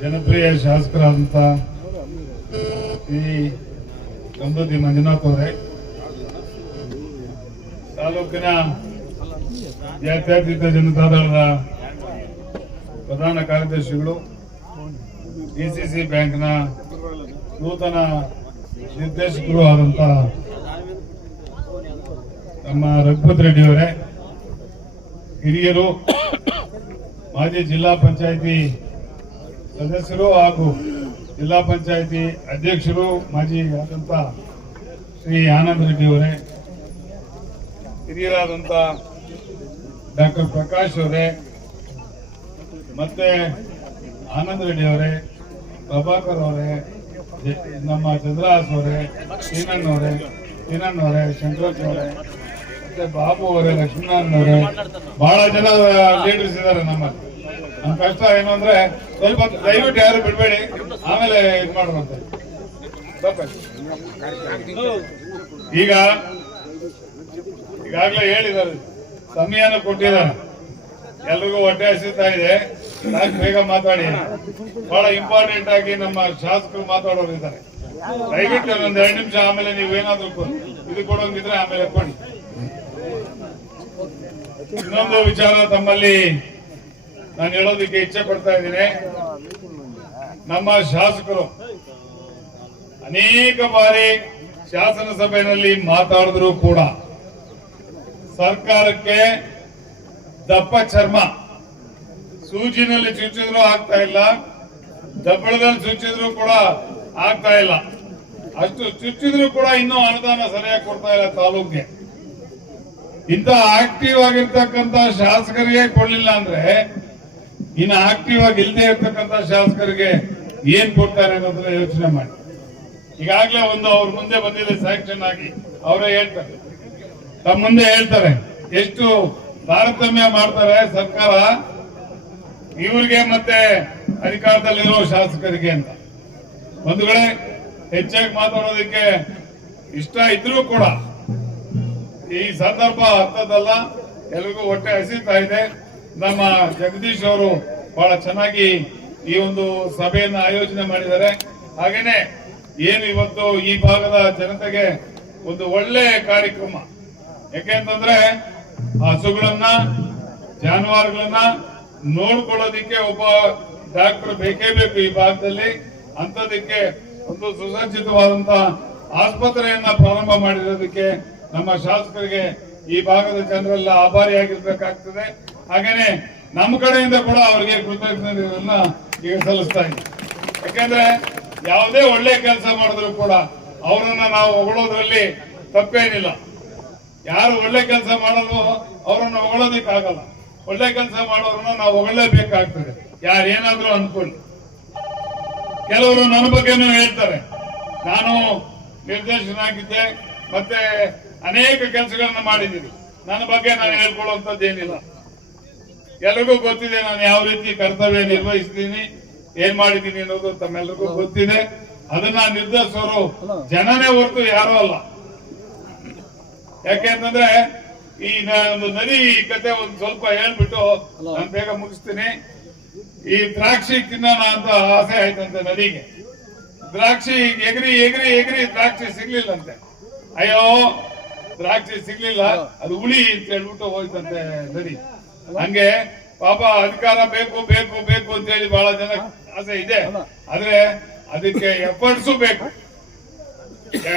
ಜನಪ್ರಿಯ ಶಾಸಕರಾದಂಥ ಶ್ರೀ ಗಂಗೋತಿ ಮಂಜುನಾಥ್ ಅವರೇ, ತಾಲೂಕಿನ ಜಾತ್ಯತೀತ ಜನತಾದಳದ ಪ್ರಧಾನ ಕಾರ್ಯದರ್ಶಿಗಳು, ಡಿಸಿಸಿ ಬ್ಯಾಂಕ್ನ ನೂತನ ನಿರ್ದೇಶಕರು ಆದಂಥ ನಮ್ಮ ರಘುಪತ್ ರೆಡ್ಡಿ ಅವರೇ, ಹಿರಿಯರು, ಮಾಜಿ ಜಿಲ್ಲಾ ಪಂಚಾಯಿತಿ ಸದಸ್ಯರು ಹಾಗೂ ಜಿಲ್ಲಾ ಪಂಚಾಯಿತಿ ಅಧ್ಯಕ್ಷರು ಮಾಜಿ ಆದಂಥ ಶ್ರೀ ಆನಂದ್ ರೆಡ್ಡಿ ಅವರೇ, ಹಿರಿಯರಾದಂಥ ಡಾಕ್ಟರ್ ಪ್ರಕಾಶ್ ಅವರೇ, ಮತ್ತೆ ಆನಂದ್ ರೆಡ್ಡಿ ಅವರೇ, ಪ್ರಭಾಕರ್ ಅವರೇ, ನಮ್ಮ ಚಂದ್ರಹಾಸ್ ಅವರೇ, ಶ್ರೀನನ್ ಅವರೇ, ಶಂಕರಪ್ಪ ಅವರೇ, ಮತ್ತೆ ಬಾಬು ಅವರೇ, ಲಕ್ಷ್ಮೀನಾರಾಯಣ ಅವರೇ, ಬಹಳ ಜನ ಲೀಡರ್ಸ್ ಇದ್ದಾರೆ. ನಮ್ಮ ಕಷ್ಟ ಏನು ಅಂದ್ರೆ ಸ್ವಲ್ಪ ದಯವಿಟ್ಟು ಯಾರು ಬಿಡಬೇಡಿ, ಆಮೇಲೆ ಇದು ಮಾಡುವಂತೆ. ಈಗಾಗಲೇ ಹೇಳಿದ್ದಾರೆ, ಸಮಯನ ಕೊಟ್ಟಿದ್ದಾರೆ, ಎಲ್ರಿಗೂ ಹೊಟ್ಟೆ ಹಸಿತಾ ಇದೆ, ಬೇಗ ಮಾತಾಡಿ. ಬಹಳ ಇಂಪಾರ್ಟೆಂಟ್ ಆಗಿ ನಮ್ಮ ಶಾಸಕರು ಮಾತಾಡೋರು ಇದ್ದಾರೆ. ದಯವಿಟ್ಟು ಒಂದ್ 2 ನಿಮಿಷ, ಆಮೇಲೆ ನೀವೇನಾದ್ರೂ ಇದು ಕೊಡೋಂಗಿದ್ರೆ ಆಮೇಲೆ ಕೊಡಿ. ಇನ್ನೊಂದು ವಿಚಾರ ತಮ್ಮಲ್ಲಿ ನಾನು ಹೇಳೋದಕ್ಕೆ ಇಚ್ಛೆ ಪಡ್ತಾ ಇದ್ದೀನಿ. ನಮ್ಮ ಶಾಸಕರು ಅನೇಕ ಬಾರಿ ಶಾಸನಸಭೆಯಲ್ಲಿ ಮಾತಾಡಿದ್ರು ಕೂಡ ಸರ್ಕಾರಕ್ಕೆ ದಪ್ಪ ಚರ್ಮ, ಸೂಜಿನಲ್ಲಿ ಚುಚ್ಚಿದ್ರು ಆಗ್ತಾ ಇಲ್ಲ, ದಬ್ಬಳದಲ್ಲಿ ಚುಚ್ಚಿದ್ರು ಕೂಡ ಆಗ್ತಾ ಇಲ್ಲ. ಅಷ್ಟು ಚುಚ್ಚಿದ್ರು ಕೂಡ ಇನ್ನೂ ಅನುದಾನ ಸರಿಯಾಗಿ ಕೊಡ್ತಾ ಇಲ್ಲ ತಾಲೂಕಿಗೆ. ಇಂಥ ಆಕ್ಟಿವ್ ಆಗಿರ್ತಕ್ಕಂಥ ಶಾಸಕರಿಗೆ ಕೊಡ್ಲಿಲ್ಲ ಅಂದ್ರೆ ಇನ್ನು ಆಕ್ಟಿವ್ ಆಗಿ ಇಲ್ಲದೆ ಇರ್ತಕ್ಕಂಥ ಶಾಸಕರಿಗೆ ಏನ್ ಕೊಡ್ತಾರೆ ಅನ್ನೋದನ್ನ ಯೋಚನೆ ಮಾಡಿ. ಈಗಾಗಲೇ ಒಂದು ಅವ್ರ ಮುಂದೆ ಬಂದಿದೆ ಸ್ಯಾಂಕ್ಷನ್ ಆಗಿ, ಅವರೇ ಹೇಳ್ತಾರೆ, ತಮ್ಮ ಮುಂದೆ ಹೇಳ್ತಾರೆ ಎಷ್ಟು ತಾರತಮ್ಯ ಮಾಡ್ತಾರೆ ಸರ್ಕಾರ ಇವ್ರಿಗೆ ಮತ್ತೆ ಅಧಿಕಾರದಲ್ಲಿರೋ ಶಾಸಕರಿಗೆ ಅಂತ. ಬಂಧುಗಳೇ, ಹೆಚ್ಚಾಗಿ ಮಾತಾಡೋದಕ್ಕೆ ಇಷ್ಟ ಇದ್ರೂ ಕೂಡ ಈ ಸಂದರ್ಭ ಅರ್ಥದಲ್ಲ, ಎಲ್ರಿಗೂ ಹೊಟ್ಟೆ ಹಸಿತಾ ಇದೆ. ನಮ್ಮ ಜಗದೀಶ್ ಅವರು ಬಹಳ ಚೆನ್ನಾಗಿ ಈ ಒಂದು ಸಭೆಯನ್ನ ಆಯೋಜನೆ ಮಾಡಿದ್ದಾರೆ. ಹಾಗೇನೆ ಏನು ಇವತ್ತು ಈ ಭಾಗದ ಜನತೆಗೆ ಒಂದು ಒಳ್ಳೆ ಕಾರ್ಯಕ್ರಮ. ಯಾಕೆಂತಂದ್ರೆ ಹಸುಗಳನ್ನ, ಜಾನುವಾರುಗಳನ್ನ ನೋಡ್ಕೊಳ್ಳೋದಿಕ್ಕೆ ಒಬ್ಬ ಡಾಕ್ಟರ್ ಬೇಕೇ ಬೇಕು ಈ ಭಾಗದಲ್ಲಿ. ಅಂತದಕ್ಕೆ ಒಂದು ಸುಸಜ್ಜಿತವಾದಂತ ಆಸ್ಪತ್ರೆಯನ್ನ ಪ್ರಾರಂಭ ಮಾಡಿರೋದಕ್ಕೆ ನಮ್ಮ ಶಾಸಕರಿಗೆ ಈ ಭಾಗದ ಜನರೆಲ್ಲ ಆಭಾರಿಯಾಗಿರ್ಬೇಕಾಗ್ತದೆ. ಹಾಗೇನೆ ನಮ್ಮ ಕಡೆಯಿಂದ ಕೂಡ ಅವರಿಗೆ ಕೃತಜ್ಞತೆಗಳನ್ನ ಈಗ ಸಲ್ಲಿಸ್ತಾ ಇದ್ದೀವಿ. ಯಾಕಂದ್ರೆ ಯಾವುದೇ ಒಳ್ಳೆ ಕೆಲಸ ಮಾಡಿದ್ರು ಕೂಡ ಅವರನ್ನ ನಾವು ಹೊಗಳೋದ್ರಲ್ಲಿ ತಪ್ಪೇನಿಲ್ಲ. ಯಾರು ಒಳ್ಳೆ ಕೆಲಸ ಮಾಡೋದು ಅವರನ್ನ ಹೊಗಳೋದಿಕ್ಕಾಗಲ್ಲ. ಒಳ್ಳೆ ಕೆಲಸ ಮಾಡೋರನ್ನ ನಾವು ಹೊಗಳಲೇಬೇಕಾಗ್ತದೆ, ಯಾರೇನಾದ್ರೂ ಅನ್ಕೊಳ್ಳಿ. ಕೆಲವರು ನನ್ನ ಬಗ್ಗೆನೂ ಹೇಳ್ತಾರೆ, ನಾನು ನಿರ್ದೇಶನ ಆಗಿದ್ದೆ, ಮತ್ತೆ ಅನೇಕ ಕೆಲಸಗಳನ್ನ ಮಾಡಿದ್ದೀನಿ, ನನ್ನ ಬಗ್ಗೆ ನಾನು ಹೇಳ್ಕೊಳ್ಳುವಂಥದ್ದೇನಿಲ್ಲ. ಎಲ್ರಿಗೂ ಗೊತ್ತಿದೆ ನಾನು ಯಾವ ರೀತಿ ಕರ್ತವ್ಯ ನಿರ್ವಹಿಸ್ತೀನಿ, ಏನ್ ಮಾಡಿದ್ದೀನಿ ಅನ್ನೋದು ತಮ್ಮೆಲ್ರಿಗೂ ಗೊತ್ತಿದೆ. ಅದನ್ನ ನಿರ್ಧರಿಸೋರು ಜನನೇ ಹೊರತು ಯಾರೂ ಅಲ್ಲ. ಯಾಕೆಂತಂದ್ರೆ ಈ ಒಂದು ನದಿ ಕತೆ ಒಂದು ಸ್ವಲ್ಪ ಹೇಳ್ಬಿಟ್ಟು ನಾನು ಬೇಗ ಮುಗಿಸ್ತೀನಿ. ಈ ದ್ರಾಕ್ಷಿ ತಿನ್ನೋಣ ಅಂತ ಆಸೆ ಆಯ್ತಂತೆ ನದಿಗೆ. ದ್ರಾಕ್ಷಿ ಎಗರಿ ಎಗರಿ ಎಗರಿ ದ್ರಾಕ್ಷಿ ಸಿಗ್ಲಿಲ್ಲಂತೆ. ಅಯ್ಯೋ ದ್ರಾಕ್ಷಿ ಸಿಗ್ಲಿಲ್ಲ, ಅದು ಹುಳಿ ಅಂತ ಹೇಳ್ಬಿಟ್ಟು ಹೋಯ್ತಂತೆ ನದಿ. ಹಂಗೆ ಪಾಪ ಅಧಿಕಾರ ಬೇಕು ಬೇಕು ಬೇಕು ಅಂತ ಹೇಳಿ ಬಹಳ ಜನ ಆಸೆ ಇದೆ, ಆದ್ರೆ ಅದಕ್ಕೆ ಎಫರ್ಟ್ಸು ಬೇಕು.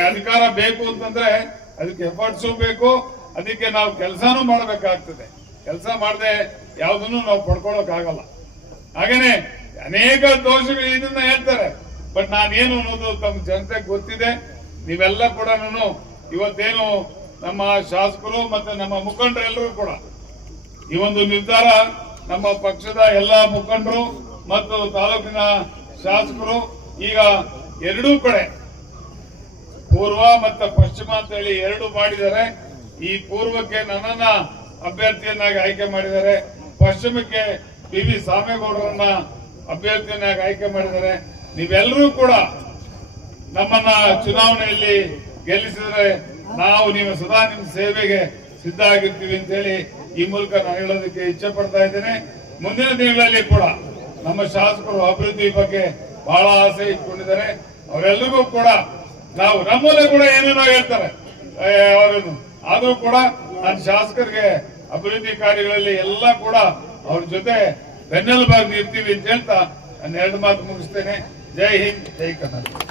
ಅಧಿಕಾರ ಬೇಕು ಅಂತಂದ್ರೆ ಅದಕ್ಕೆ ಎಫರ್ಟ್ಸು ಬೇಕು, ಅದಕ್ಕೆ ನಾವು ಕೆಲಸನೂ ಮಾಡಬೇಕಾಗ್ತದೆ. ಕೆಲಸ ಮಾಡದೆ ಯಾವುದನ್ನು ನಾವು ಪಡ್ಕೊಳ್ಳೋಕ್ ಆಗಲ್ಲ. ಹಾಗೇನೆ ಅನೇಕ ದೋಷಗಳು ಇದನ್ನ ಹೇಳ್ತಾರೆ, ಬಟ್ ನಾನೇನು ಅನ್ನೋದು ತಮ್ಮ ಜನತೆಗೆ ಗೊತ್ತಿದೆ. ನೀವೆಲ್ಲ ಕೂಡ ಇವತ್ತೇನು ನಮ್ಮ ಶಾಸಕರು ಮತ್ತೆ ನಮ್ಮ ಮುಖಂಡರೆಲ್ಲರೂ ಕೂಡ ಈ ಒಂದು ನಿರ್ಧಾರ, ನಮ್ಮ ಪಕ್ಷದ ಎಲ್ಲ ಮುಖಂಡರು ಮತ್ತು ತಾಲೂಕಿನ ಶಾಸಕರು ಈಗ ಎರಡೂ ಕಡೆ ಪೂರ್ವ ಮತ್ತು ಪಶ್ಚಿಮ ಅಂತ ಹೇಳಿ ಎರಡು ಮಾಡಿದ್ದಾರೆ. ಈ ಪೂರ್ವಕ್ಕೆ ನನ್ನನ್ನ ಅಭ್ಯರ್ಥಿಯನ್ನಾಗಿ ಆಯ್ಕೆ ಮಾಡಿದ್ದಾರೆ, ಪಶ್ಚಿಮಕ್ಕೆ PV ಸಾಮೇಗೌಡರನ್ನ ಅಭ್ಯರ್ಥಿಯನ್ನಾಗಿ ಆಯ್ಕೆ ಮಾಡಿದ್ದಾರೆ. ನೀವೆಲ್ಲರೂ ಕೂಡ ನಮ್ಮನ್ನ ಚುನಾವಣೆಯಲ್ಲಿ ಗೆಲ್ಲಿಸಿದ್ರೆ ನೀವು ಸದಾ ನಿಮ್ಮ ಸೇವೆಗೆ ಸಿದ್ಧ ಆಗಿರ್ತೀವಿ ಅಂತ ಹೇಳಿ ಈ ಮೂಲಕ ನಾನು ಹೇಳೋದಕ್ಕೆ ಇಚ್ಛೆ ಪಡ್ತಾ ಇದ್ದೇನೆ. ಮುಂದಿನ ದಿನಗಳಲ್ಲಿ ಕೂಡ ನಮ್ಮ ಶಾಸಕರು ಅಭಿವೃದ್ಧಿ ಬಗ್ಗೆ ಬಹಳ ಆಸೆ ಇಟ್ಕೊಂಡಿದ್ದಾರೆ. ಅವರೆಲ್ಲರಿಗೂ ಕೂಡ ನಾವು ನಮ್ಮಲ್ಲೇ ಕೂಡ ಏನೇನೋ ಹೇಳ್ತಾರೆ ಅವರನ್ನು, ಆದ್ರೂ ಕೂಡ ನಾನು ಶಾಸಕರಿಗೆ ಅಭಿವೃದ್ಧಿ ಕಾರ್ಯಗಳಲ್ಲಿ ಎಲ್ಲ ಕೂಡ ಅವ್ರ ಜೊತೆ ಬೆನ್ನೆಲುಬಾಗಿ ನಿಲ್ತೀವಿ ಅಂತ ಹೇಳ್ತಾ ನಾನು 2 ಮಾತು ಮುಗಿಸ್ತೇನೆ. ಜೈ ಹಿಂದ್, ಜೈ ಕರ್ನಾಟಕ.